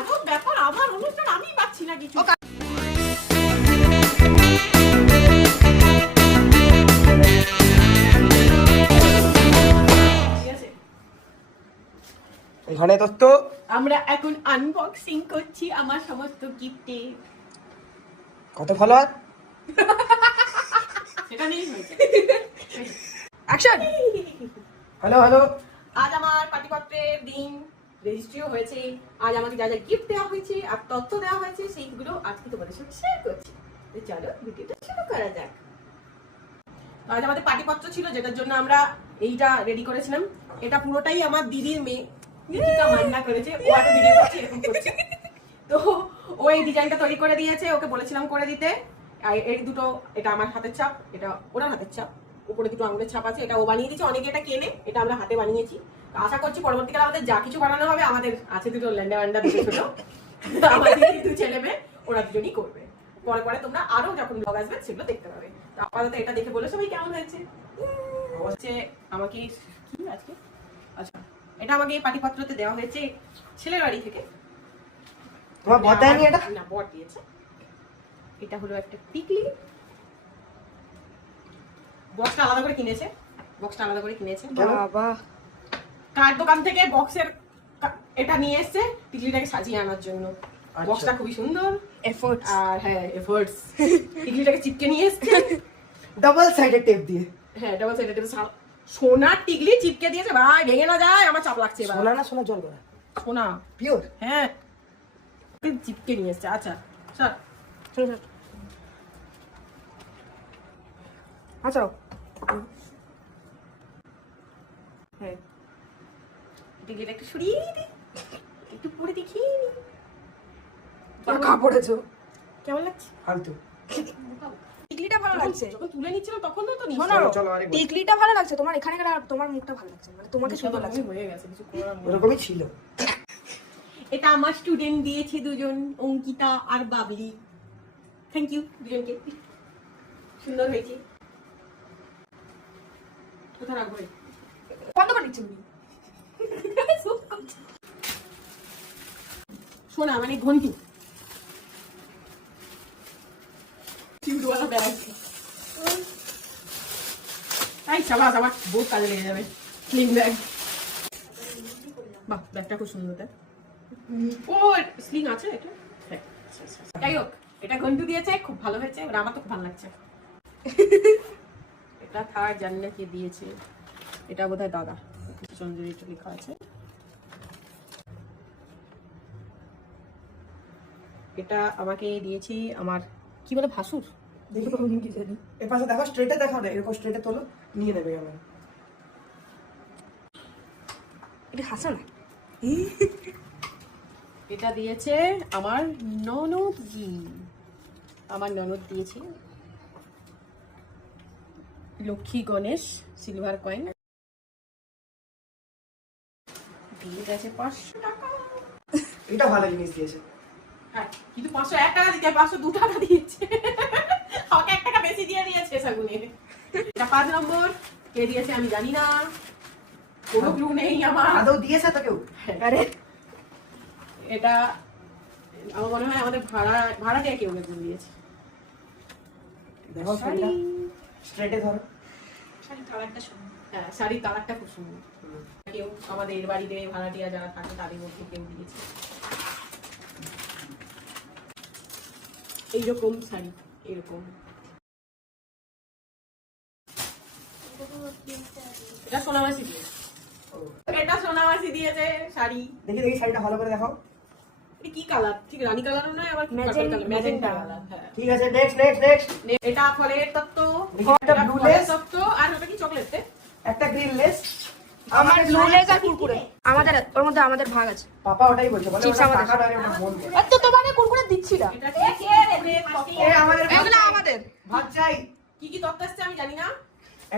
আজব ব্যাপার, আমার অনুষ্ঠান আমি পাচ্ছি না কিছু। এখানে তো আমরা এখন আনবক্সিং করছি আমার সমস্ত গিফটে। কত ফলোয়ার? সেটা নেই হয়েছে। অ্যাকশন। Hello hello. আজ আমার পাটিপত্রের দিন, রেজিস্ট্রিও হয়েছে। আজ আমাকে যা যা গিফট দেওয়া হয়েছে আর তথ্য দেওয়া হয়েছে সেইগুলো আজকে তোমাদের সাথে শেয়ার করছি। তো চলো ভিডিওটা শুরু করা যাক। আজ আমাদের পাটিপত্র ছিল, যেটার জন্য আমরা এইটা রেডি করেছিলাম। এটা পুরোটাই আমার দিদির মেয়ে নিকিতা মান্না করেছে। ও একটা ভিডিও করছে, এরকম করছে। তো ও এই ডিজাইনটা তৈরি করে দিয়েছে, ওকে বলেছিলাম করে দিতে। আর এই দুটো, এটা আমার হাতের ছাপ, এটা ওনার হাতের ছাপ। উপরে দুটো আঙুলের ছাপ আছে, এটা ও বানিয়ে দিয়েছে। অনেকে এটা কেনে, এটা আমরা হাতে বানিয়েছি। তো আশা করছি পরবর্তীকালে আমাদের যা কিছু বানানো হবে, আমাদের আছে দুটো ল্যান্ডা ওয়ান্ডা দুটো ছোট, আমাদের দুটো ছেলে মেয়ে, ওরা দুজনই করবে। পরে পরে তোমরা আরো যখন ব্লগ আসবে সেগুলো দেখতে পাবে। তো আপাতত এটা দেখে বলে সবাই কেমন হয়েছে। হচ্ছে আমাকে কি আজকে, আচ্ছা এটা আমাকে পাটিপত্রতে দেওয়া হয়েছে ছেলের বাড়ি থেকে। তোমার বর দেয়নি এটা? না, বর দিয়েছে। এটা হলো একটা টিকলি। বক্সটা আলাদা করে কিনেছে, বক্সটা আলাদা করে কিনেছে। বাবা, কার দোকান থেকে বক্সের এটা নিয়ে এসেছে টিকলিটাকে সাজিয়ে আনার জন্য। বক্সটা খুবই সুন্দর, এফোর্ট। আর হ্যাঁ এফোর্টস। টিকলিটাকে চিপকে নিয়ে এসেছে ডাবল সাইডেড টেপ দিয়ে। হ্যাঁ, ডাবল সাইডেড সোনার টিকলি চিপকে দিয়েছে ভাই, ভেঙে না যায়, আমার চাপ লাগছে এবার। সোনা না সোনা জল করা? সোনা পিওর। হ্যাঁ, চিপকে নিয়ে এসেছে। আচ্ছা স্যার, চলো চলো। আচ্ছা হ্যাঁ টিকলিটা একটু সরিয়ে দিই, একটু পরে দেখি কাপড়েছো কেমন লাগছে। ফালতু। টিকলিটা ভালো লাগছে। যখন তুলে নিচ্ছিলাম তখন তো নিস শোনো, চলো আরেকবার। টিকলিটা ভালো লাগছে তোমার, এখানে তোমার মুখটা ভালো লাগছে, মানে তোমাকে সুন্দর লাগছে। হয়ে গেছে, কিছু করার নেই। ওরকমই ছিল। এটা আমার স্টুডেন্ট দিয়েছে দুজন, অঙ্কিতা আর বাবলি। থ্যাংক ইউ দুজনকে, সুন্দর হয়েছে। কোথায় রাখবো? বন্ধ করে দিচ্ছি উনি। শোনা মানে ঘন্টু চিউডওয়ালা ব্যাগ। তাই চালাস, আমার বহুত কাজে লেগে যাবে। ক্লিন ব্যাগ, বাহ ব্যাগটা খুব সুন্দর। তাই ও স্লিং আছে এটা। হ্যাঁ, যাই হোক এটা ঘন্টু দিয়েছে, খুব ভালো হয়েছে। আমার তো খুব ভালো লাগছে। এটা থার জানলে কে দিয়েছে, এটা বোধহয় দাদা চন্দ্রের লেখা আছে। এটা আমাকে দিয়েছে আমার কি বলে ভাসুর। দেখি প্রথম দিন কি জানি। এর পাশে দেখো, স্ট্রেটে দেখাও না, এরকম স্ট্রেটে তোলো, নিয়ে নেবে আমার। এটা হাসো না। এটা দিয়েছে আমার ননদজি, আমার ননদ দিয়েছে লক্ষ্মী গণেশ সিলভার কয়েন, দিয়ে গেছে 500 টাকা। এটা ভালো জিনিস দিয়েছে। হ্যাঁ, কিন্তু 501 টাকা দিতে 502 টাকা দিয়েছে। আমাকে 1 টাকা বেশি দিয়ে দিয়েছে সাগুনে। এটা 5 নম্বর কে দিয়েছে আমি জানি না, কোনো ক্লু নেই আমার। আদৌ দিয়েছে তো কেউ? আরে এটা আমার মনে হয় আমাদের ভাড়াটিয়া কেউ একজন দিয়েছে। দেখো শাড়িটা স্ট্রেটে ধরো। হ্যাঁ, শাড়ির কালারটা খুব সুন্দর। কেউ আমাদের বাড়িতে ভাড়াটিয়া যারা থাকে তাদের মধ্যে কেউ দিয়েছে এইরকম শাড়ি, এরকম। এটা সোনামাসি দিয়েছে, এটা সোনামাসি দিয়েছে শাড়ি। দেখি দেখি শাড়িটা ভালো করে দেখাও। এটা কি কালার, ঠিক রানী কালারও নয় আবার ম্যাজেন্টা কালার। হ্যাঁ, ঠিক আছে, নেক্সট নেক্সট নেক্সট। এটা ফলের তত্ত্ব, একটা এটা blue ফলের lace, তত্ত্ব, আর ওটা কি চকলেট? একটা গ্রিন লেস। আমার ব্লু লেস আর কুরকুরে আমাদের, ওর মধ্যে আমাদের ভাগ আছে। পাপা ওটাই বলছে, বলে Chips ওটা আমাদের। টাকা নয়, ওটা মন। আর তো তোমাকে কুরকুরে দিচ্ছি না। এটা এ আমাদের এগুলো আমাদের। ভাত চাই। কি কি তত্ত্ব আসছে আমি জানি না।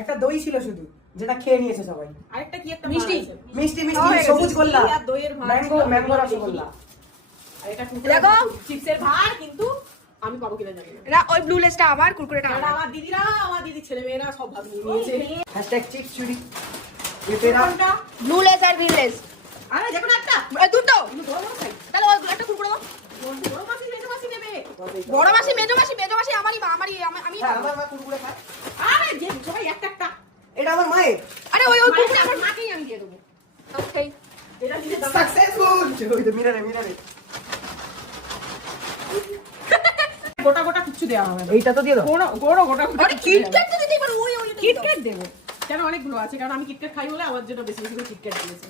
একটা দই ছিল শুধু, যেটা খেয়ে নিয়েছে সবাই। আরেকটা কি একটা মিষ্টি। ভাঁড় আছে। মিষ্টি হয়ে মিষ্টি গেছে। সবুজ গোল্লা, আর দইয়ের ভাঁড় ম্যাঙ্গো ছিল, ম্যাঙ্গো ওগুলো রসগোল্লা। আর এটা দেখো। চিপসের ভাঁড়, কিন্তু আমি পাবো কিনা জানি না। না, ওই ব্লু লেসটা আমার, কুরকুরেটা কারণ আমার। আমার দিদিরা, আমার দিদির ছেলে মেয়েরা সব ভাগ নিয়ে নিয়েছে। হ্যাশট্যাগ চিপস চুরি। ये तेरा কোনটা? ব্লু লেস আর গ্রিন লেস। আরে দেখো না একটা, দুটো। কিন্তু বড় বড় খাই। তাহলে ওই একটা কুরকুরে বড় মাসি মেজো মাসি আমারই আমি হ্যাঁ, আমার মা কুরকুরে খায়। আরে যে সবাই একটা একটা এটা আমার মায়ের। আরে ওই কুকুরে আমার মাকেই আমি দিয়ে দেবো ওকে এটা দিলে দাম সাকসেসফুল। ওই তো মিরারে। গোটা গোটা কিছু দেওয়া হবে না এইটা তো দিয়ে দাও। গোটা গোটা আরে কিটক্যাট তো দিতেই পারো ওই কিটক্যাট দেবো কেন অনেকগুলো আছে কারণ আমি কিটক্যাট খাই বলে আমার জন্য বেশি বেশি করে কিটক্যাট দিয়েছে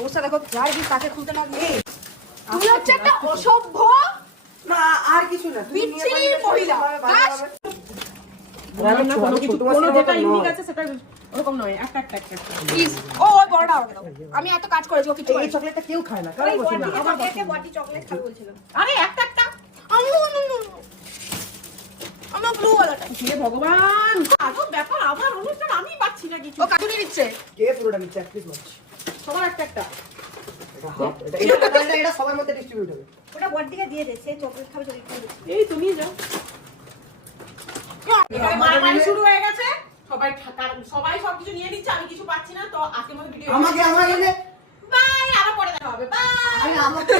অবস্থা দেখো যাই কি কাকে খুলতে না দিয়ে তুমি হচ্ছে একটা অসভ্য না আর কিছু না। তুমি নিয়ে বিচ্ছিরি পারলে মহিলা। ভালো হবে। বললাম না, কোনো কিছু ছোট মাছের কোনো মতো যেটা ইউনিক নয়। আছে সেটা ওরকম নয় একটা একটা একটা একটা প্লিজ ও ওই বড়টা আমাকে দাও আমি এত কাজ করেছি ও কিছু এই করেনি। চকলেটটা কেউ খায় না। কারণ পছন্দ না। আমার বটি চকলেট খাবো বলছিলাম আরে একটা একটা আমার ব্লু ওয়ালাটা হে ভগবান আজব ব্যাপার আমার অনুষ্ঠান আমি পাচ্ছি না কিছু ও কাটুনি দিচ্ছে কে পুরোটা নিচ্ছে এক পিস মাছ। সবার একটা একটা এটা হাফ। এটা সবার মধ্যে ডিস্ট্রিবিউট হবে। ওটা বটিকে দিয়ে দে সে চকলেট খাবে চকলেট খাবে এই তুমি যাও এখানে মারামারি শুরু হয়ে গেছে সবাই সবকিছু নিয়ে নিচ্ছে আমি কিছু পাচ্ছি না তো আজকের মতো ভিডিও আমাকে বাই আবার পরে দেখা হবে বাই আমাকে